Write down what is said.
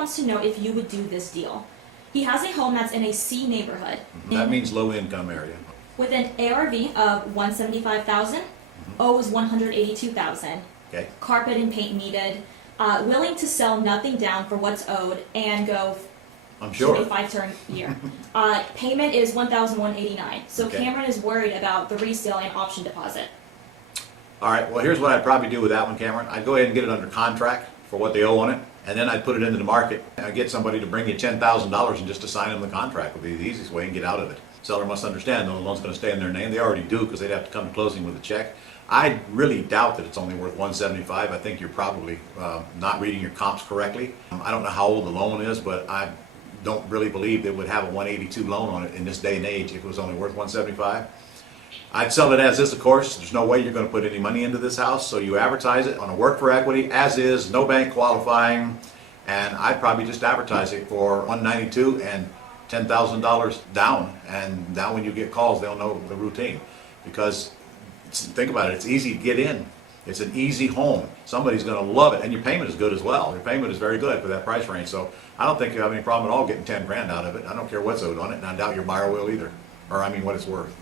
wants to know if you would do this deal. He has a home that's in a C neighborhood. That means low income area. With an ARV of 175,000, owes 182,000. Okay. Carpet and paint needed. Willing to sell nothing down for what's owed and go I'm to sure. a 5-turn year. Payment is 1,189. So Okay. Cameron is worried about the resale and option deposit. All right, well, here's what I'd probably do with that one, Cameron. I'd go ahead and get it under contract for what they owe on it, and then I'd put it into the market. I'd get somebody to bring you $10,000 and just to sign them the contract would be the easiest way and get out of it. Seller must understand the loan's going to stay in their name. They already do because they'd have to come to closing with a check. I really doubt that it's only worth 175. I think you're probably not reading your comps correctly. I don't know how old the loan is, but I don't really believe it would have a 182 loan on it in this day and age if it was only worth 175. I'd sell it as is, of course. There's no way you're going to put any money into this house, so you advertise it on a work for equity as is, no bank qualifying, and I'd probably just advertise it for 192 and $10,000 down, and now when you get calls, they'll know the routine. Because think about it, it's easy to get in. It's an easy home. Somebody's going to love it, and your payment is good as well. Your payment is very good for that price range, so I don't think you have any problem at all getting 10 grand out of it. I don't care what's owed on it, and I doubt your buyer will either, or I mean what it's worth.